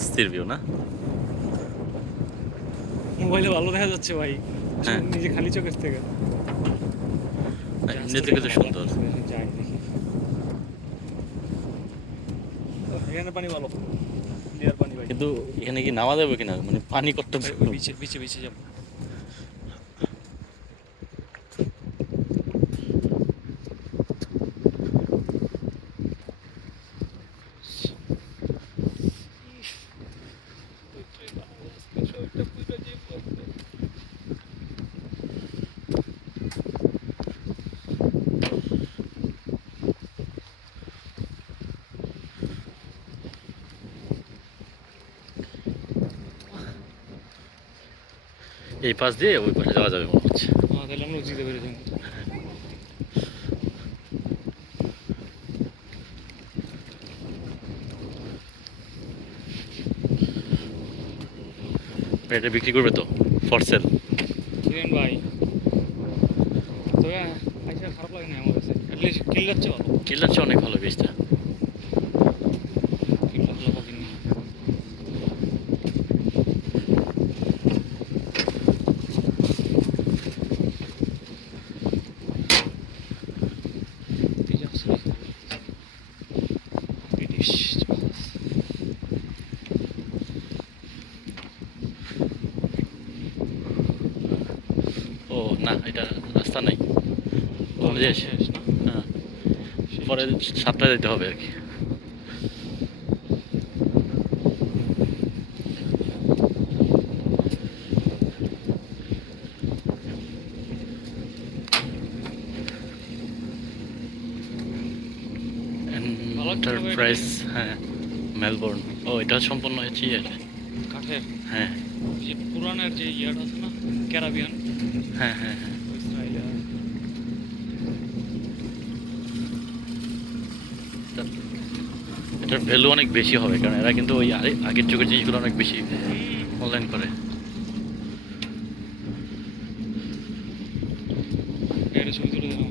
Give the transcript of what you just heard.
অস্থির ভিউ না? মোবাইলে ভালো দেখা যাচ্ছে ভাই। হ্যাঁ। নিজে খালি চোখের থেকে। এমনি থেকে তো সুন্দর। যাই দেখি। এখানে পানি ভালো। ক্লিয়ার পানি ভাই। কিন্তু এখানে কি নামা যাবে কিনা? মানে পানি করতে হবে ওই বিচে বিচে বিচে যাব। এই পাশ দিয়ে ওই পাশে যাওয়া যাবে মনে হচ্ছে হ্যাঁ তাহলে আমরা জিতে পেরেছি এটা বিক্রি করবে তো ফর সেল ভাই তবে খারাপ লাগে না আমার কাছে ভালো। অনেক ভালো বীজটা ভালো পাখি নিয়ে ব্রিটিশ ও না এটা রাস্তা নাই। কলেজে হ্যাঁ। পরে সাতটায় যেতে হবে আর কি। এন্টারপ্রাইজ হ্যাঁ মেলবোর্ন ও এটা সম্পূর্ণ হচ্ছে ইয়ে। কাঠের? হ্যাঁ। যে পুরানের যে ইয়ার আছে না ক্যারাবিয়ান হ্যাঁ হ্যাঁ হ্যাঁ। এটার ভ্যালু অনেক বেশি হবে, কারণ এরা কিন্তু ওই আগের যুগের জিনিসগুলো অনেক বেশি অনলাইন করে। ছবি তুলে দিলাম